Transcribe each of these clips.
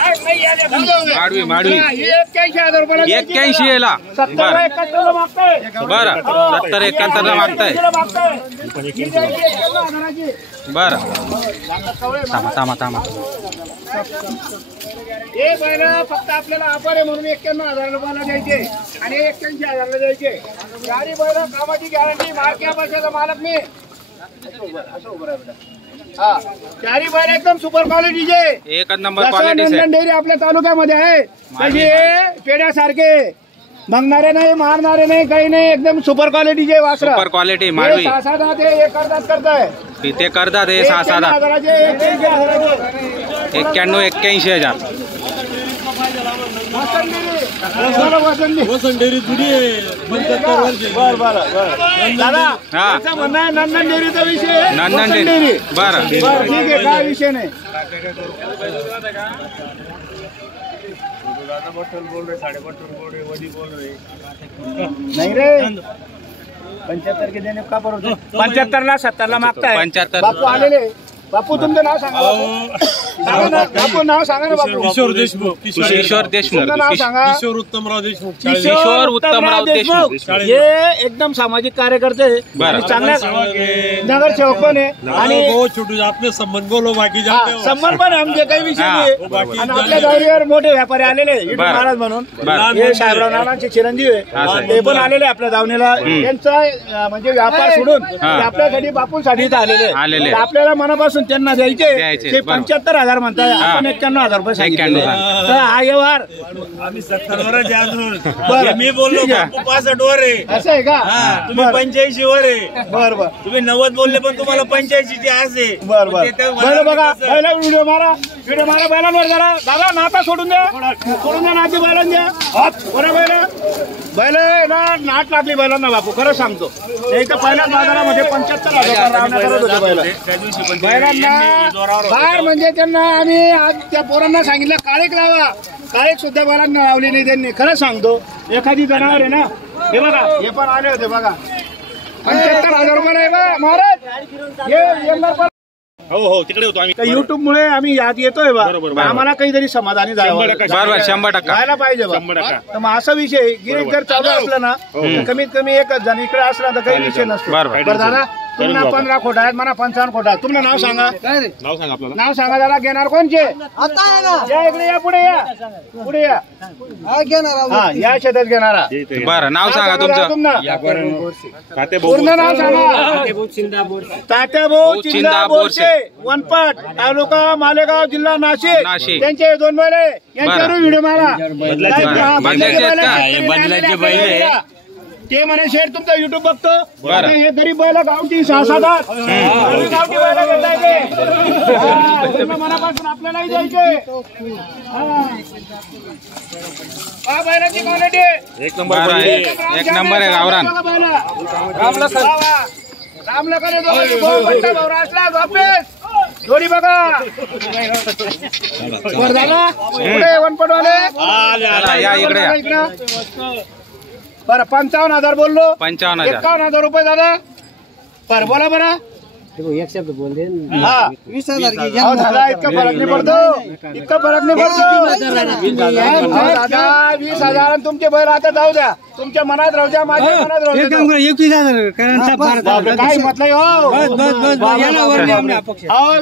माडवी माडवी 81,000 रुपयाला 81 ला. बरं 70-71 ला मागताय. बरं थांबा हे बैल फक्त आपल्याला ऑफर आहे म्हणून 91,000 रुपयाला द्यायचे आणि 81,000 ला द्यायचे. गाडी बैल कामाची गॅरंटी मार्क्या पैशाचा मालक मी. असं उभं राहा. हा चारी बैल एकदम सुपर क्वालिटीचे एक नंबर क्वालिटी नंदन डेअरी आपल्या तालुक्यामध्ये आहे. तसे पेड्यासारखे मागणारे नाही मारणारे नाही काही नाही एकदम सुपर क्वालिटीचे वासर. सुपर क्वालिटी माडवी 6-7 ते करताय ते करतात हे 6-7 91,000 नंदन डेअरीचा विषय नंदन डेअरी. बरं ठीक आहे काय विषय नाही. नहीं रे 75 के देने का बरोबर 75 ला 70 ला मागताय. 75 बापू आलेले. बापू तुमचं नाव सांगा. बापू नाव सांगा ना बापू. किशोर देशमुख. किशोर देशमुख. नाव सांगा. किशोर उत्तमराव देशमुख. किशोर उत्तमराव देशमुख. हे एकदम सामाजिक कार्यकर्ते चांगल्या नगरसेवक पण आहे आणि छोटू आपले संबंध बोलो बाकी संबंध पण आमचे काही विषय नाही. आणि आपल्या दारीवर मोठे व्यापारी आलेले महाराज म्हणून हे साहेबराव नानांचे चिरंजीव आहे ते पण आलेले आपल्या दावणीला. त्यांचा म्हणजे व्यापार सोडून आपल्यासाठी बापूंसाठी इथं आलेले. आपल्याला मनापासून त्यांना द्यायचे ते 75,000 म्हणताय आपण 91,000 रुपये सांगितले. तर हा व्यवहार आम्ही 70 वर मी बोललो 65 वर आहे. असं आहे का? तुम्ही 85 वर आहे. बरं तुम्ही 90 बोलले पण तुम्हाला 85 ची आज आहे. बरं बघा पहिला व्हिडिओ मारा बैलांवर जरा. दादा नाता सोडून द्या नाते बैलांना द्या. बरं बैल ना नाट लागली बैलांना बापू खरं सांगतो. नाही तर पहिल्याच बाजारामध्ये 75,000 बैलांना बाहेर म्हणजे त्यांना आम्ही आज त्या पोरांना सांगितलं काळेक लावा. काळेक सुद्धा बैलांना लावली नाही त्यांनी. खरं सांगतो एखादी जनावर आहे ना हे बघा हे पण आले होते बघा 75,000 रुपये आहे बा महाराज. हो तिकडे होतो आम्ही. युट्यूब मुळे आम्ही याद येतोय बा. आम्हाला काहीतरी समाधानी जायला 100% जायला पाहिजे बा. तर मग असा विषय गिरीश जर चालू असलं ना कमीत कमी एकच जण इकडे असला तर काही विषय नसतो. बरं दादा तुम्हाला 15 खोटा आहेत मला 55 खोटा. तुमचं नाव सांगा. नाव सांगा दादा. घेणार कोणचे या इकडे या पुढे या हा या शेतात घेणारा. बरं नाव सांगा तुमचं. पूर्ण नाव सांगा. तात्याभाऊ चिंदा बोरसे वनपट तालुका मालेगाव जिल्हा नाशिक. त्यांचे 2 बैल यांच्यावर व्हिडिओ मारा. बदलाचे बैल ते म्हणे शेठ तुमचा युट्यूब बघतो. हे गरीब बैल गावठी 6-7 गावठी बैल घेताय मनापासून आपल्यालाही द्यायचे. हा बैलाची क्वालिटी एक नंबर आहे गावरान. रामलखन वापस जोडी बघा. वर झाला पुढे वनपटवाले या इकडे. बरं 55,000 बोललो. 55,000 51,000 रुपये दादा. बरं बोला बरं. एक शब्द बोल दे. 20,000 दादा इतका फरक नाही पडतो. इतका फरक नाही पडतो दादा. 20,000 तुमचे बैल आता जाऊ द्या. तुमच्या मनात राहू द्या माझ्या मनात राहू द्या. 21,000 काय म्हटलंय हो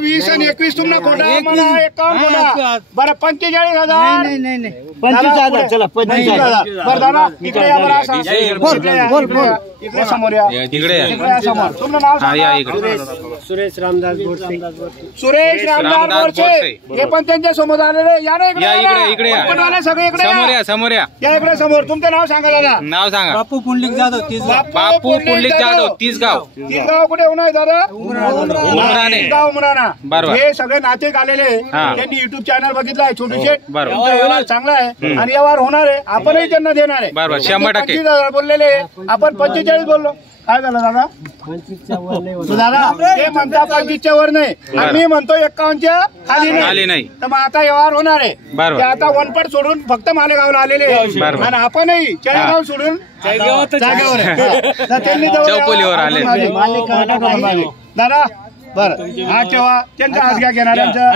20 आणि 21 तुम्हाला खोटा म्हणा 51 खोटा. बरं 45,000 25,000 चला 25,000. बरं दादा इकडे या बरं. इकडे समोर या. इकडे समोर तुमचं नाव सांगा. सुरेश रामदास बोरसे. सुरेश रामदास बोरसे हे पण त्यांच्या समोर आलेले. या ना इकडे सगळे इकडे समोर या इकडे समोर. तुमचं नाव सांगा दादा. नाव सांगा. बापू पुंडलिक जाधव बापू पुंडलिक जाधव तिसगाव. तिसगाव कुठे होणार दादा. उमराणे. उमराणा. बरोबर. हे सगळे नाते आलेले. त्यांनी युट्यूब चॅनल बघितलाय छोटू शेठ. व्यवहार चांगला आहे आणि व्यवहार होणार आहे. आपणही त्यांना देणार आहे. बरोबर 100%. 25,000 बोललेले आपण 45 बोललो. काय झालं दादा. 25 दादा ते म्हणता 25च्या वर नाही आणि मी म्हणतो 51च्या खाली नाही. तर मग आता व्यवहार होणार आहे. ते आता वनपट सोडून फक्त मालेगावला आलेले आणि आपणही चळेगाव सोडून जागेवर त्यांनी चौपोलीवर आले. दादा बरं हा ठेवा त्यांचा हात घ्या घेणाऱ्यांचा.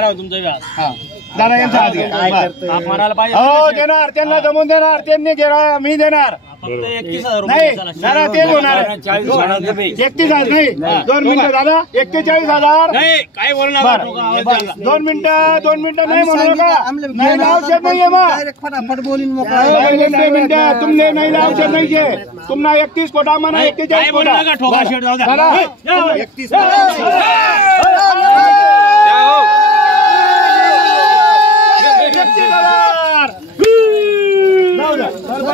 दादा यांचा हात घ्या. बरं. हो देणार, त्यांना जमून देणार, त्यांनी देणार, मी देणार. नाही दादा तेच होणार. 31,000 नाही, 2 मिनिटं दादा. 41,000 काय बोलणार बरं. 2 मिनिटं नाही म्हणू नका. नाही औषध नाहीये मग. फटाफट बोलून नहीं मिनटे तुमने नहीं लाव से नहीं है तुमना 31 कोटा मना 41 कोटा ठोका शेट जाऊ द्या. 31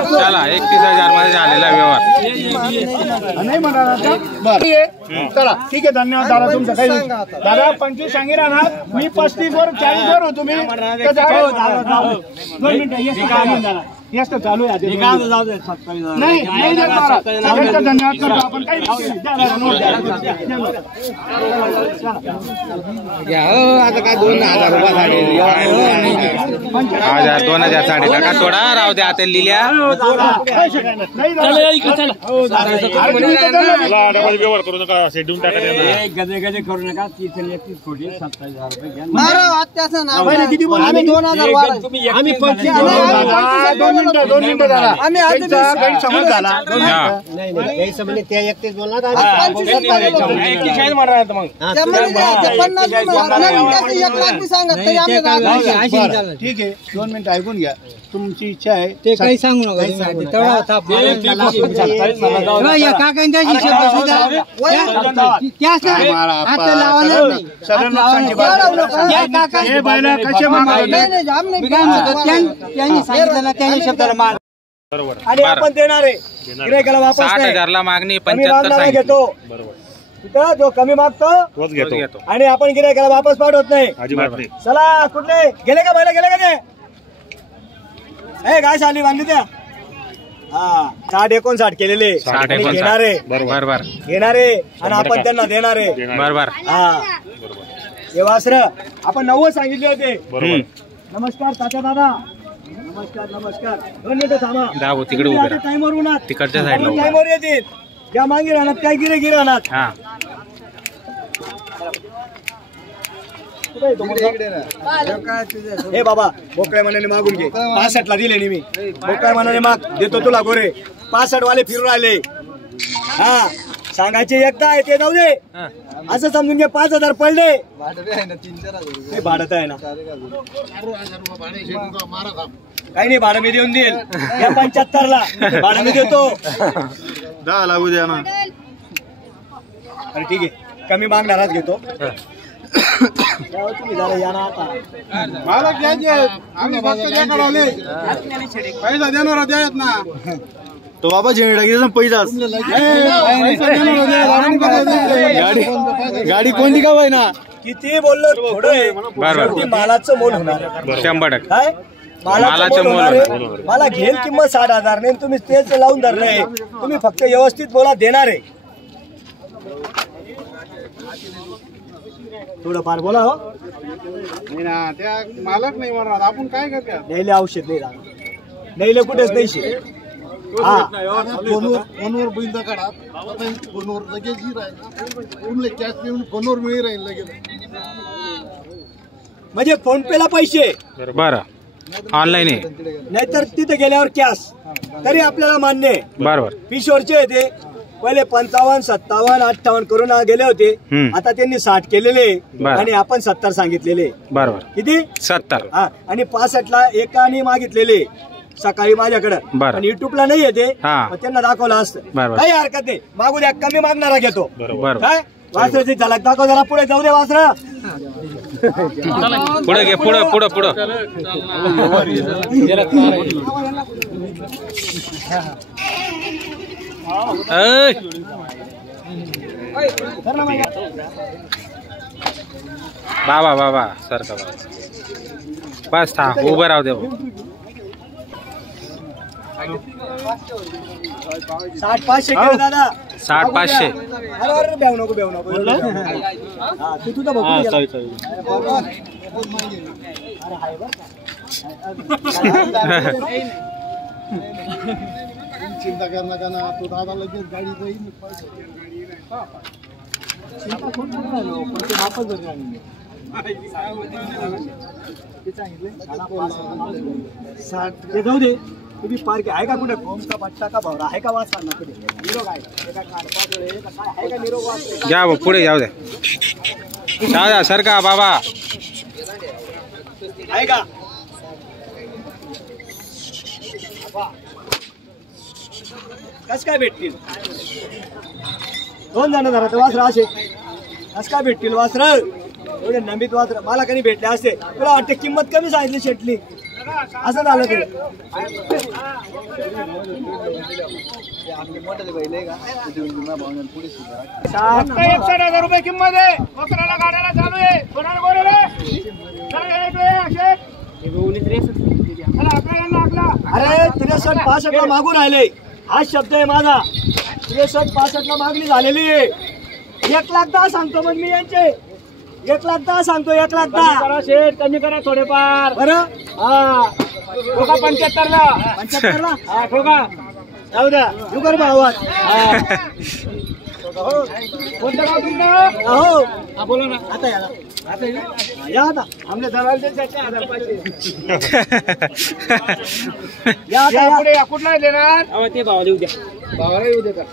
चला 31,000 मध्ये झालेला व्यवहार. नाही म्हणणार आता. बरं चला ठीक आहे. धन्यवाद दादा तुमचं. काही दादा 25 सांगितला ना, मी 35 वर 40 वर होतो. मी 2 मिनिटं येस तर चालू आहे. नाही नाही देत मला. सगळ्यांचा धन्यवाद करतो आपण. काही आता काय 2,000 रुपये 2,000 साडे का थोडा राहू द्या आता लिहिल्या. व्यवहार करू नका, शेड्यूल टाका. गजे गजे करू नका. 30 कोटी 27,000 रुपये घ्या. किती बोलले? आम्ही 2,000 आम्ही 2 मिनिटं झाला. त्यांचा गैरसमज झाला. नाही नाही समजले त्या 31 बोलणार. ठीक आहे 2 मिनिटं ऐकून घ्या. तुमची इच्छा आहे ते काही सांगू नका. हे बैल कसे मागायला त्यांनी सांगितलं त्यांच्या शब्दाला मान. आणि आपण देणार आहे गिऱ्हाईकाला वापस नाही. 60,000 ला मागणी कमी 75 मागणारा सांगितली. घेतो. तिथं जो कमी मागतो तोच घेतो. आणि आपण गिऱ्हाईकाला वापस पाठवत नाही. चला कुठले गेले का बैल गेले का ते? गाय शाली बांधली त्या. हा 60-59 केलेले 60-59 घेणारे बरोबर घेणारे आणि आपण त्यांना देणारे. बरोबर. हा हे वासर आपण 90 सांगितले होते. नमस्कार तात्या दादा. नमस्कार नमस्कार. 2 मिनिटं थांबा. जाऊ तिकडे उभे राहा. टाइमवर उन्हात तिकडच्या साईडला उभे टाइमवर येतील. त्या मागे राहणार काय गिरे राहणार. हा हे बाबा मोकळ्या मनाने मागून घे. 65 ला दिले मी. मोकळ्या मनाने माग देतो तुला गोरे. 65 वाले फिरून आले. हा सांगायचे एकदा आहे ते जाऊ दे. असं समजून घे 5,000 पडले. ते भाडत आहे ना. काही नाही भाडं मी देऊन देईल. या 75 ला भाडं मी देतो. 10 लागू द्या ना. अरे ठीक आहे कमी मागणाराच घेतो. तुम्ही जरा या ना आता. मला घ्यायचे आम्ही फक्त द्या करावले. पैसा देणार द्यायत ना. तो बाबा जेवढा पैसा गाडी कोणती का ना. किती बोललो थोडं मालाचं मोल होणार. 100%. काय मालाचं मोल होणार. मला घेईल किंमत 60,000 नाही. तुम्ही तेच लावून धरलंय. तुम्ही फक्त व्यवस्थित बोला देणार आहे. थोडं फार बोला हो. त्या मालक नाही म्हणणार आपण काय करतो. नेले औषध नाही लागलं. नेले कुठेच नाही शे. हा फोनवर बैल काढा. फोनवर लगेच राहील. कॅश देऊन फोनवर मिळी राहील लगेच. म्हणजे फोन पे ला पैसे बरं ऑनलाईन आहे नाहीतर तिथे गेल्यावर कॅश तरी आपल्याला मान्य आहे. बरोबर. पिशोरचे होते पहिले 55, 57, 58 करून गेले होते. आता त्यांनी 60 केलेले आणि आपण 70 सांगितलेले. बरोबर. किती 70. हा आणि 65 ला एकाने मागितलेले सकाळी माझ्याकडे. पण युट्यूबला नाही येते त्यांना दाखवलं असतं. काही हरकत नाही. मागू द्या. कमी मागणारा घेतो. काय वासराची झलक दाखव जरा. पुढे जाऊ दे वासरा. पुढे घे. पुढे पुढे पुढे. बाबा बाबा सर का बाबा बस था उभं राहू दे. 60-500 केले दादा. 60-500. अरे बेव नको बेव नको. हा तू तुझा बघू. चिंता कर नका ना. तो दादा लगेच गाडी जाईल. चिंता कोण करणार. ते जाऊ दे. तुम्ही पार्क आहे का कुठे? कोमचा पट्टा का भवरा आहे का? वाचणार ना कुठे? निरोग आहे एका काढपातोळे का काय आहे का? निरोग वाचते घ्या पुढे जाऊ द्या. जाऊ द्या सर का बाबा आहे का? कस काय भेटतील? 2 जण धरा वासर असे कस काय भेटतील? वासर एवढे नंबीत वासर मला कधी भेटले असते. तुला वाटते किंमत कमी सांगितली शेटली? असं झालं ते. 61,000 रुपये किंमत आहे. वस्त्राला गाड्याला चालू आहे. कोणाला बोलवलं? अरे 63-65 ला मागून राहिले. हा शब्द आहे माझा. 63-65 ला मागणी झालेली आहे. 1,10,000 सांगतो मग मी यांचे. 1,10,000 सांगतो. 1,10,000 करा शेठ, कमी करा थोडेफार. बरं हा ठोका 75 ला. 75 ला हा ठोका. जाऊ द्या. युगर भावात कोणतं गाव तुमचं? अहो हा बोला ना. आता या ना. आता ये. या आता आमले दलाल द्यायचे 4,500. या आता या या. पुढे या. कुठला देणार? ते भावाला येऊ द्या. भावाला येऊ द्या.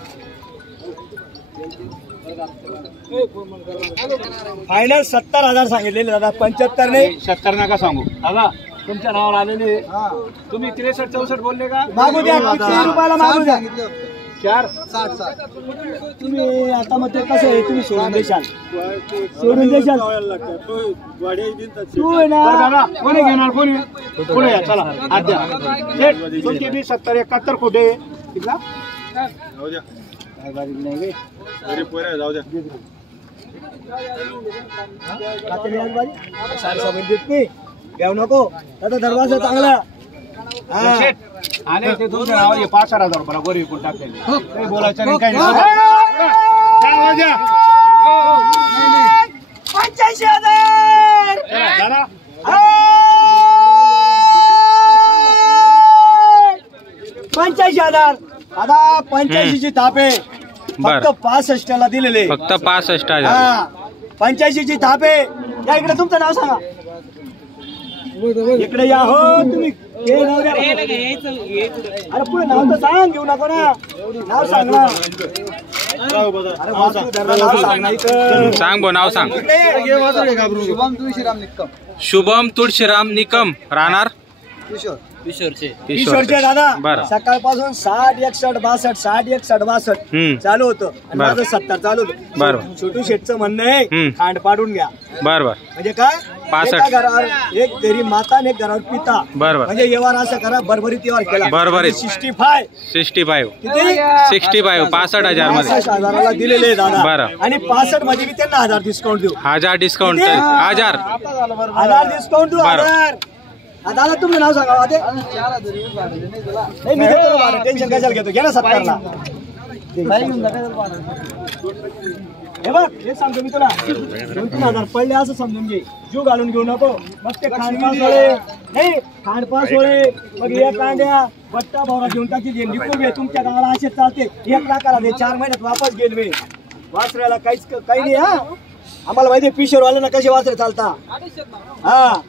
फायनल 70,000 सांगितलेले दादा. 75 नाही. 70 नका सांगू. दादा तुमच्या नावावर आलेले तुम्ही 63-64 बोलले का? मागू द्या. किती रुपयाला मागू द्या? 4 तुम्ही आता मग ते कसं आहे? तुम्ही सोडून देशाल. सोडून देशाल तू आहे ना. दादा कोणी घेणार? कोणी पुढे या. चला हात द्या. शेठ तुमचे बी 70-71 खोटे कितला? घेऊ नको. आता दरवाजा चांगला. शेठ आले ते तुमच्या नावावर 65,000 रुपयाला गोरी विकून टाकलेले. काही बोलायचं नाही काही नाही. 85,000 दादा 85,000 आता 85 ची थाप आहे. फक्त 65 ला दिलेले. फक्त 65,000. हा 85 ची थाप आहे. या इकडे तुमचं नाव सांगा. इकडे या हो तुम्ही. हे नाव द्या. अरे पुढे नाव तर सांग. घेऊ नको ना. नाव सांग ना. अरे वासू धरला, नाव सांग ना इथं. सांग बो नाव सांग. शुभम तुळशीराम निकम. राहणार किशोरचे दादा. बरं. सकाळपासून 60, 61, 62, 60, 61, 62 चालू होतं. आणि बरं. माझं 70 चालू होतं. बरं. छोटू शेठचं म्हणणं आहे खांड पाडून घ्या. बर बर म्हणजे काय? 65. एका घरावर एक घरी माता आणि एक घरावर पिता. बरं. म्हणजे व्यवहार असं करा. भरभरीत व्यवहार केला. भरभरीत. 65 65. किती? 65 65,000 मध्ये. 65,000 दिलेले दादा. बरं. आणि 65 मध्ये मी त्यांना 1000 डिस्काउंट देऊ. 1000 डिस्काउंट. किती? 1000. 1000 डिस्काउंट देऊ. बरं. 1000. दादा तुमचं नाव सांगा. नाही मी देतो ना. टेन्शन कशाला घेतो? घे ना 70 ला. हे बघ हे सांगतो मी तुला. 2,000 पडले असं समजून घे. जीव घालून घेऊ नको. मग ते खांडपास होळे नाही. खांडपास होळे मग या कांड्या बट्टा भावना घेऊन टाकी. लिकून घे. तुमच्या गावाला असेच चालते. 1 लाखाला दे. 4 महिन्यात वापस गेल मी. वासराला काहीच काही नाही. हा आम्हाला माहिती आहे पिशोरवाल्यांना कसे वासरे चालता. हा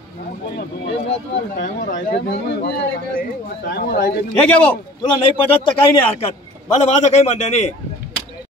हे घे भाऊ. तुला नाही पटत तर काही नाही हरकत. मला माझं काही म्हणणं नाही.